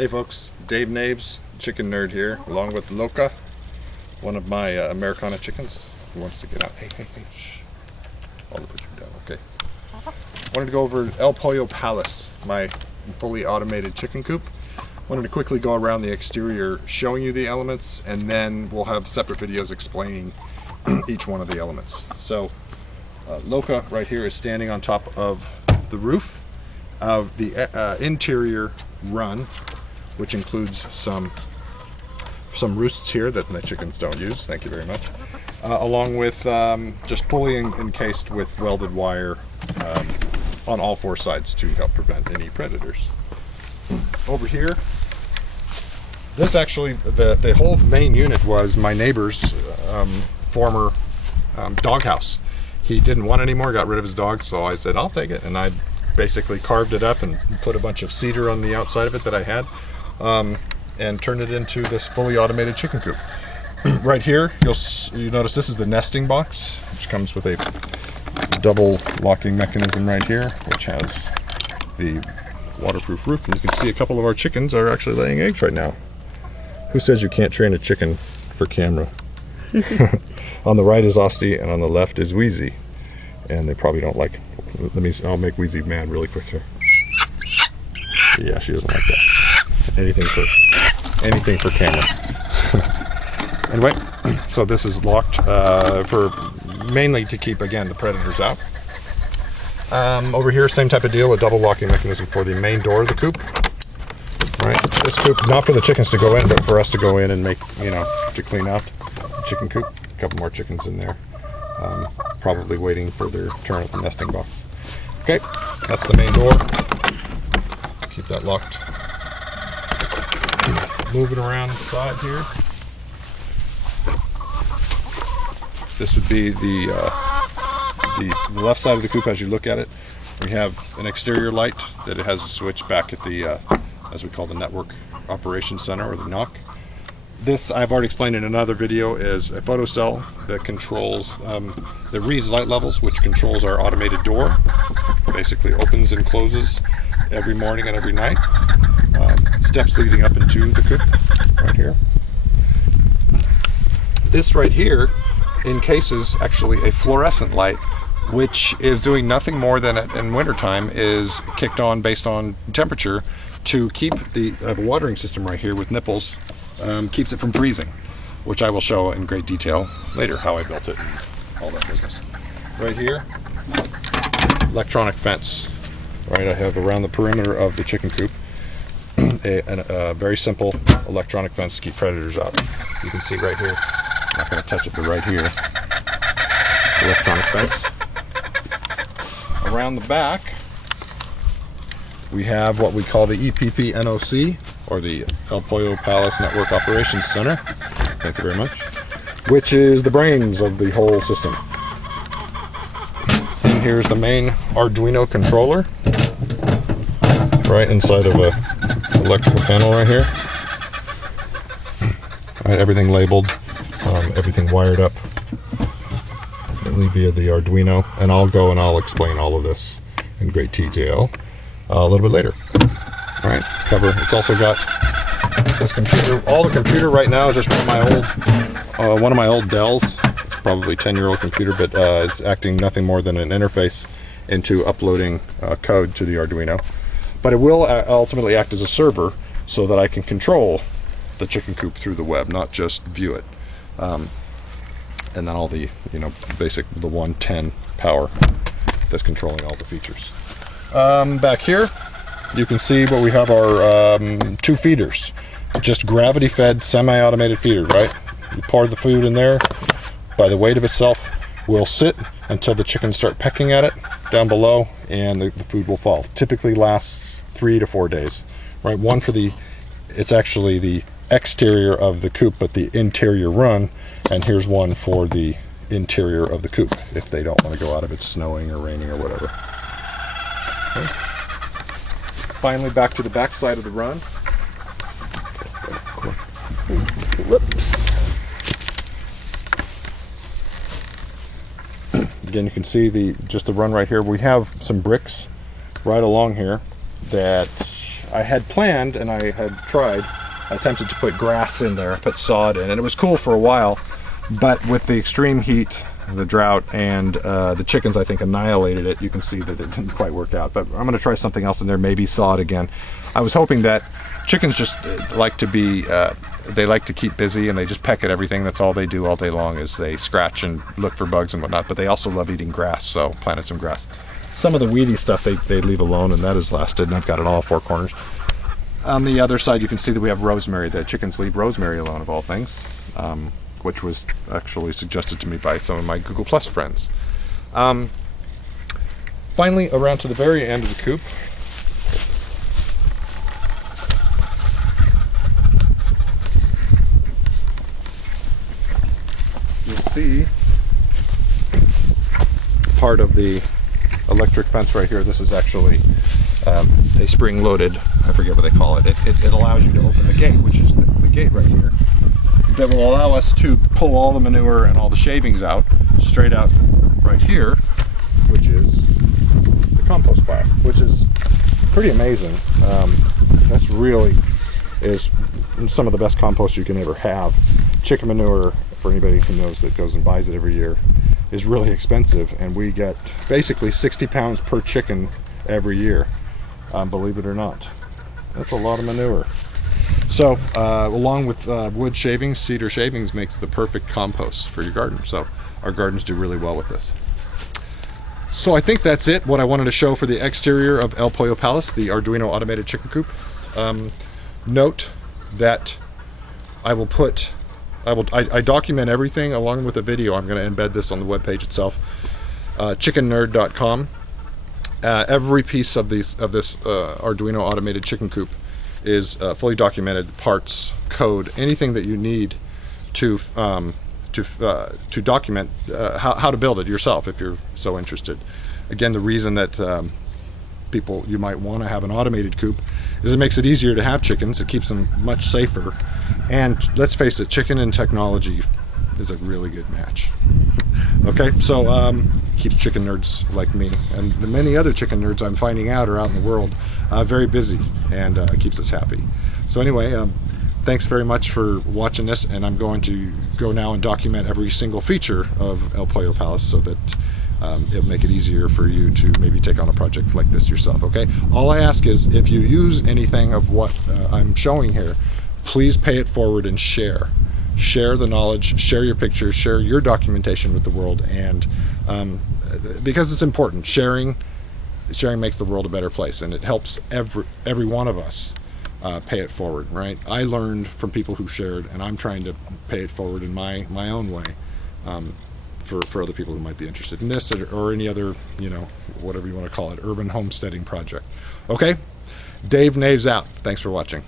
Hey folks, Dave Naves, chicken nerd here, along with Loka, one of my Americana chickens who wants to get out. Hey, shh. I'll put you down, okay. Wanted to go over El Pollo Palace, my fully automated chicken coop. Wanted to quickly go around the exterior showing you the elements, and then we'll have separate videos explaining each one of the elements. So Loka right here is standing on top of the roof of the interior run, which includes some roosts here that my chickens don't use, thank you very much, along with just fully encased with welded wire on all four sides to help prevent any predators. Over here, this actually, the whole main unit was my neighbor's former doghouse. He didn't want any more, got rid of his dog, so I said, I'll take it, and I basically carved it up and put a bunch of cedar on the outside of it that I had, and turned it into this fully automated chicken coop. Right here, you notice this is the nesting box, which comes with a double locking mechanism right here, which has the waterproof roof, and you can see a couple of our chickens are actually laying eggs right now. Who says you can't train a chicken for camera? On the right is Osti, and on the left is Wheezy, and they probably don't like. I'll make Wheezy mad really quick here. Yeah, she doesn't like that. Anything for camera. Anyway, so this is locked for mainly to keep, again, the predators out. Over here, same type of deal, a double locking mechanism for the main door of the coop. Right, this coop, not for the chickens to go in, but for us to go in and make, to clean out the chicken coop. A couple more chickens in there, probably waiting for their turn at the nesting box. Okay, that's the main door. Keep that locked. Moving around the side here. This would be the left side of the coop as you look at it. We have an exterior light that it has a switch back at the, as we call the network operations center, or the NOC. This, I've already explained in another video, is a photocell that controls the reads light levels, which controls our automated door. Basically opens and closes every morning and every night. Steps leading up into the coop, right here. This right here encases actually a fluorescent light, which is doing nothing more than, in wintertime, is kicked on based on temperature to keep the watering system right here with nipples, keeps it from freezing, which I will show in great detail later how I built it and all that business. Right here, electronic fence. Right, I have around the perimeter of the chicken coop a very simple electronic fence to keep predators out. You can see right here, I'm not going to touch it, but right here, electronic fence. Around the back, we have what we call the EPP NOC, or the El Pollo Palace Network Operations Center. Thank you very much. Which is the brains of the whole system. And here's the main Arduino controller, right inside of a electrical panel right here. All right, everything labeled, everything wired up via the Arduino, and I'll explain all of this in great detail a little bit later. All right, cover. It's also got this computer. All the computer right now is just one of my old Dells, probably 10-year-old computer, but it's acting nothing more than an interface into uploading code to the Arduino. But it will ultimately act as a server so that I can control the chicken coop through the web, not just view it. And then all the, the 110 power that's controlling all the features. Back here, you can see what we have are two feeders, just gravity-fed, semi-automated feeders, right? You pour the food in there, by the weight of itself, will sit until the chickens start pecking at it down below, and the food will fall. Typically lasts 3 to 4 days, right? One for it's actually the exterior of the coop, but the interior run, and here's one for the interior of the coop, if they don't want to go out if it's snowing or raining or whatever. Okay. Finally, back to the back side of the run. Whoops. Again, you can see just the run right here. We have some bricks right along here that I had planned and I had tried, attempted to put grass in there, put sod in, and it was cool for a while, but with the extreme heat, the drought, and the chickens, I think, annihilated it. You can see that it didn't quite work out, but I'm going to try something else in there, maybe sod again. I was hoping that chickens just like to be, they like to keep busy, and they just peck at everything. That's all they do all day long, is they scratch and look for bugs and whatnot, but they also love eating grass, so planted some grass. Some of the weedy stuff they leave alone, and that has lasted, and I've got it all four corners. On the other side, you can see that we have rosemary. The chickens leave rosemary alone, of all things, which was actually suggested to me by some of my Google Plus friends. Finally, around to the very end of the coop. You'll see part of the electric fence right here. This is actually a spring-loaded, I forget what they call it. It allows you to open the gate, which is the gate right here, that will allow us to pull all the manure and all the shavings out, straight out right here, which is the compost pile, which is pretty amazing. That's really is some of the best compost you can ever have. Chicken manure, for anybody who knows that goes and buys it every year, is really expensive, and we get basically 60 pounds per chicken every year, believe it or not. That's a lot of manure. So along with wood shavings, cedar shavings makes the perfect compost for your garden. So our gardens do really well with this. So I think that's it, what I wanted to show for the exterior of El Pollo Palace, the Arduino automated chicken coop. Note that I document everything along with a video. I'm going to embed this on the webpage itself, chickennerd.com. Every piece of this Arduino automated chicken coop is fully documented, parts, code, anything that you need to document how to build it yourself if you're so interested. Again, the reason that you might want to have an automated coop is it makes it easier to have chickens. It keeps them much safer, and let's face it, chicken and technology is a really good match. Okay, so keeps chicken nerds like me and the many other chicken nerds I'm finding out are out in the world very busy, and keeps us happy. So anyway, thanks very much for watching this, and I'm going to go now and document every single feature of El Pollo Palace so that it'll make it easier for you to maybe take on a project like this yourself, okay? All I ask is, if you use anything of what I'm showing here, please pay it forward and share. Share the knowledge, share your pictures, share your documentation with the world, and because it's important. Sharing makes the world a better place, and it helps every one of us pay it forward, right? I learned from people who shared, and I'm trying to pay it forward in my own way for other people who might be interested in this or any other, whatever you want to call it, urban homesteading project. Okay? Dave Naves out. Thanks for watching.